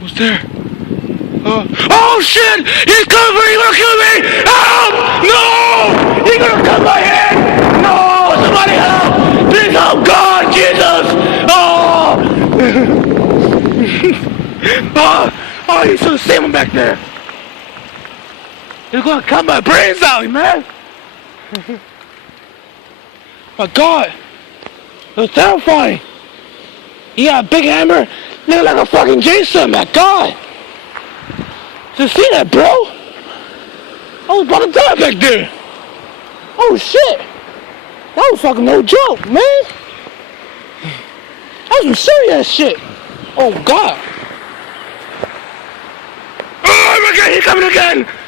Who's there? Oh shit! He's coming! He's gonna kill me! Help! No! He's gonna cut my head! No! Somebody help! Please help! God! Jesus! Oh! Oh! You should have seen him back there! He's gonna cut my brains out, man! My God! It was terrifying! He got a big hammer, looking like a fucking Jason, my God! Did you see that, bro? I was about to die back there! Oh shit! That was fucking no joke, man! That was some serious shit! Oh God! Oh my God, he's coming again!